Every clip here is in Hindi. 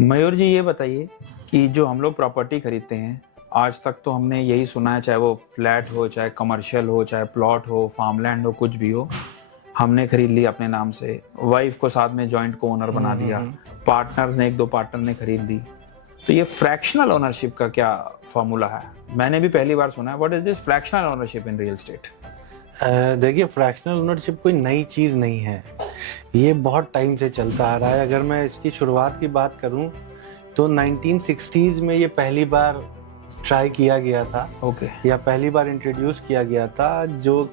मयूर जी, ये बताइए कि जो हम लोग प्रॉपर्टी खरीदते हैं, आज तक तो हमने यही सुना है, चाहे वो फ्लैट हो, चाहे कमर्शियल हो, चाहे प्लॉट हो, फार्मलैंड हो, कुछ भी हो, हमने खरीद लिया अपने नाम से, वाइफ को साथ में जॉइंट को ओनर बना दिया, पार्टनर्स ने, एक दो पार्टनर ने खरीद दी। तो ये फ्रैक्शनल ओनरशिप का क्या फॉर्मूला है? मैंने भी पहली बार सुना है। What is this fractional ownership in real estate? देखिए, फ्रैक्शनल ओनरशिप कोई नई चीज़ नहीं है। ये बहुत टाइम से चलता आ रहा है। अगर मैं इसकी शुरुआत की बात करूं तो 1960s में ये पहली बार ट्राई किया गया था। ओके या पहली बार इंट्रोड्यूस किया गया था, जो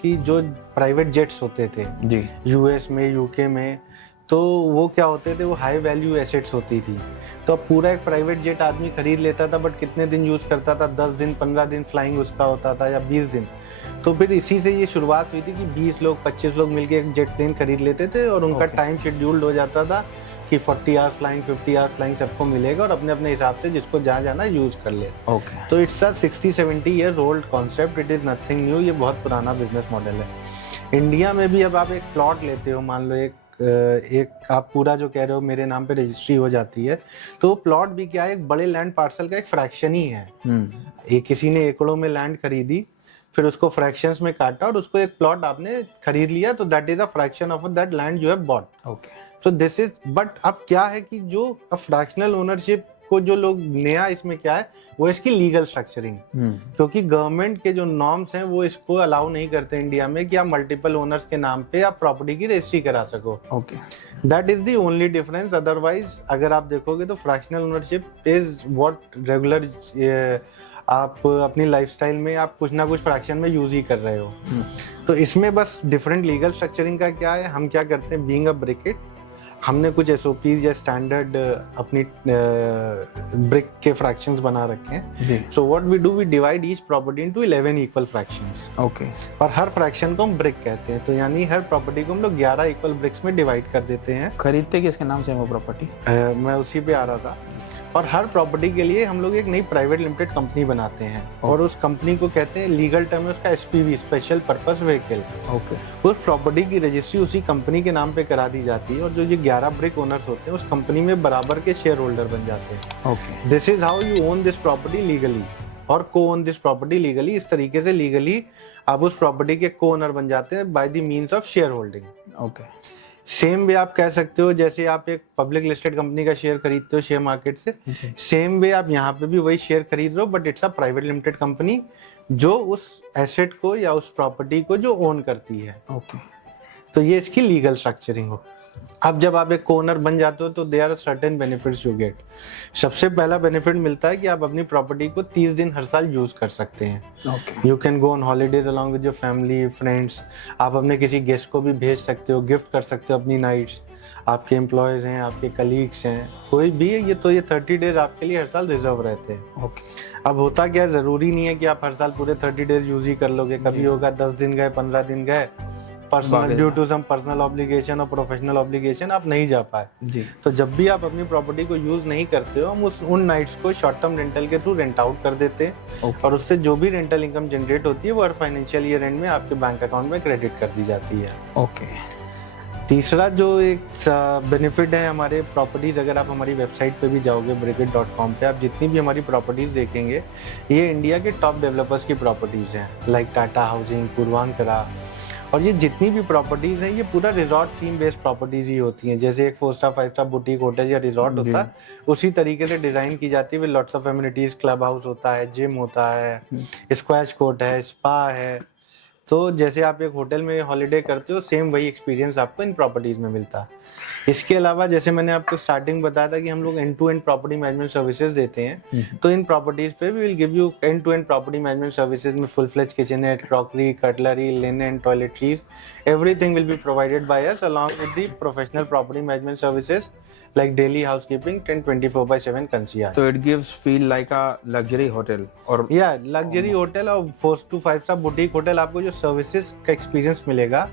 प्राइवेट जेट्स होते थे जी। यूएस में, यूके में, तो वो क्या होते थे, वो हाई वैल्यू एसेट्स होती थी। तो अब पूरा एक प्राइवेट जेट आदमी खरीद लेता था, बट कितने दिन यूज़ करता था? 10 दिन, 15 दिन फ्लाइंग उसका होता था, या 20 दिन। तो फिर इसी से ये शुरुआत हुई थी कि 20 लोग, 25 लोग मिलकर एक जेट प्लेन खरीद लेते थे, और उनका टाइम शेड्यूल्ड हो जाता था कि 40 आवर्स फ्लाइंग, 50 आवर्स फ्लाइंग सबको मिलेगा, और अपने अपने हिसाब से जिसको जहाँ जाना यूज़ कर ले। तो it's a 60-70 year old concept. It is nothing new. ये बहुत पुराना बिजनेस मॉडल है। इंडिया में भी अब आप एक प्लॉट लेते हो, मान लो एक आप पूरा जो कह रहे हो मेरे नाम पे रजिस्ट्री हो जाती है, तो प्लॉट भी क्या है, एक बड़े लैंड पार्सल का एक फ्रैक्शन ही है। एक किसी ने एकड़ों में लैंड खरीदी, फिर उसको फ्रैक्शंस में काटा, और उसको एक प्लॉट आपने खरीद लिया, तो that is a fraction of that land you have bought. So this is, but अब क्या है कि जो फ्रैक्शनल ओनरशिप को जो लोग नया इसमें क्या है, वो इसकी लीगल स्ट्रक्चरिंग, क्योंकि गवर्नमेंट के जो नॉर्म्स हैं वो इसको अलाउ नहीं करते इंडिया में कि आप मल्टीपल ओनर्स के नाम पे आप प्रॉपर्टी की रजिस्ट्री करा सको। That is the only difference. Otherwise अगर आप देखोगे तो fractional ownership is what regular आप अपनी लाइफस्टाइल में आप कुछ ना कुछ फ्रैक्शन में यूज ही कर रहे हो। तो इसमें बस डिफरेंट लीगल स्ट्रक्चरिंग का क्या है, हम क्या करते हैं, बीइंग अ ब्रिकेट, हमने कुछ एसओपीज या स्टैंडर्ड अपनी ब्रिक के फ्रैक्शंस बना रखे हैं। So what we do, we divide each property into 11 equal fractions. और हर फ्रैक्शन को हम ब्रिक कहते हैं। तो यानी हर प्रॉपर्टी को हम लोग 11 इक्वल ब्रिक्स में डिवाइड कर देते हैं। खरीदते किसके नाम से वो प्रॉपर्टी? मैं उसी पे आ रहा था। और हर प्रॉपर्टी के लिए हम लोग एक नई प्राइवेट लिमिटेड कंपनी बनाते हैं, और उस कंपनी को कहते हैं, लीगल टर्म है उसका एसपीवी, स्पेशल पर्पस व्हीकल। उस प्रॉपर्टी की रजिस्ट्री उसी कंपनी के नाम पे करा दी जाती है, और जो ये 11 ब्रिक ओनर्स होते हैं उस कंपनी में बराबर के शेयर होल्डर बन जाते हैं। This is how you own this property legally, और को ओन दिस प्रॉपर्टी लीगली। इस तरीके से लीगली आप उस प्रॉपर्टी के को ओनर बन जाते हैं by the means of share holding. Same way आप कह सकते हो, जैसे आप एक पब्लिक लिस्टेड कंपनी का शेयर खरीदते हो शेयर मार्केट से, सेम वे आप यहाँ पे भी वही शेयर खरीद रहे हो, but it's a private limited company जो उस एसेट को या उस प्रॉपर्टी को जो ओन करती है। तो ये इसकी लीगल स्ट्रक्चरिंग हो। अब जब आप एक ओनर बन जाते हो तो there are certain benefits you get. सबसे पहला बेनिफिट मिलता है कि आप अपनी प्रॉपर्टी को 30 दिन हर साल यूज कर सकते हैं। You can go on holidays along with your family, friends. आप अपने किसी गेस्ट को भी भेज सकते हो, गिफ्ट कर सकते हो अपनी नाइट्स। आपके एम्प्लॉयज हैं, आपके कलीग्स हैं, कोई भी है, ये 30 डेज आपके लिए हर साल रिजर्व रहते हैं। अब होता क्या है, जरूरी नहीं है कि आप हर साल पूरे 30 डेज यूज ही कर लोगे। कभी होगा 10 दिन गए, 15 दिन गए, personal due to some personal obligation और प्रोफेशनल ऑब्लिगेशन आप नहीं जा पाए। तो जब भी आप अपनी प्रॉपर्टी को यूज नहीं करते हो, हम उन नाइट्स को शॉर्ट टर्म रेंटल के थ्रू रेंट आउट कर देते हैं। और उससे जो भी रेंटल इनकम जनरेट होती है वो हर फाइनेंशियल ईयर एंड में आपके बैंक अकाउंट में क्रेडिट कर दी जाती है। तीसरा जो एक बेनिफिट है हमारे प्रॉपर्टीज, अगर आप हमारी वेबसाइट पे भी जाओगे bricket.com पे, आप जितनी भी हमारी प्रॉपर्टीज देखेंगे, ये इंडिया के टॉप डेवलपर्स की प्रॉपर्टीज हैं, लाइक टाटा हाउसिंग, पूर्वांकरा। और ये जितनी भी प्रॉपर्टीज हैं ये पूरा रिजॉर्ट थीम बेस्ड प्रॉपर्टीज ही होती हैं। जैसे एक 4 स्टार 5 स्टार बुटीक होटल या रिजॉर्ट होता है, उसी तरीके से डिजाइन की जाती है with lots of amenities. Club house होता है, जिम होता है, स्क्वैश कोर्ट है, स्पा है। तो जैसे आप एक होटल में हॉलिडे करते हो, सेम वही एक्सपीरियंस आपको इन प्रॉपर्टीज में मिलता है। इसके अलावा जैसे मैंने आपको स्टार्टिंग बताया था कि हम लोग end to end property management services देते हैं, तो इन प्रॉपर्टीज पे we will give you end to end property management services में full fledge kitchenette, crockery, cutlery, linen, toiletries, everything will be provided by us along with the professional property management services like daily housekeeping, 24/7 concierge. So it gives feel like a luxury hotel or luxury hotel और 4 to 5 स्टार बुटीक होटल। आपको जो सर्विसेज का एक्सपीरियंस मिलेगा,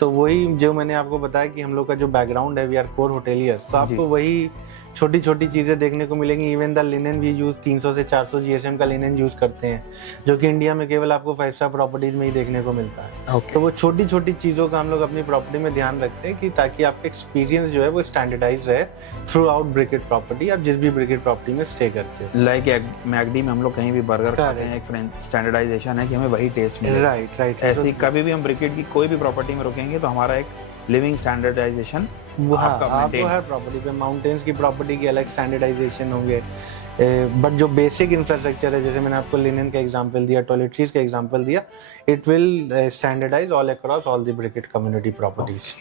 तो वही जो मैंने आपको बताया कि हम लोग का जो बैकग्राउंड है, वी आर कोर होटेलियर्स, तो आपको वही छोटी छोटी चीज़ें देखने को मिलेंगी। इवन द लिनन भी यूज़ 300 से 400 जीएसएम का लिनन यूज़ करते हैं, जो कि इंडिया में केवल आपको 5 स्टार प्रॉपर्टीज़ में ही देखने को मिलता है। तो वो छोटी छोटी चीज़ों का हम लोग अपनी प्रॉपर्टी में ध्यान रखते हैं कि ताकि आपका एक्सपीरियंस जो है वो स्टैंडर्डाइज रहे थ्रू आउट ब्रिकेट प्रॉपर्टी, आप जिस भी ब्रिकेट प्रॉपर्टी में स्टे करते हैं। लाइक मैकडी में हम लोग कहीं भी बर्गर खाते हैं, एक स्टैंडर्डाइजेशन है कि हमें वही टेस्ट मिले। राइट। ऐसी कभी भी हम ब्रिकेट की कोई भी प्रॉपर्टी में रुकेंगे तो हमारा एक लिविंग स्टैंडर्डाइजेशन आप तो हर प्रॉपर्टी पे, माउंटेन्स की प्रॉपर्टी की अलग स्टैंडर्डाइजेशन होंगे, बट जो बेसिक इंफ्रास्ट्रक्चर है, जैसे मैंने आपको लिनन का एग्जांपल दिया, टॉयलेटरीज का एग्जांपल दिया, it will standardise all across all the briquette community properties.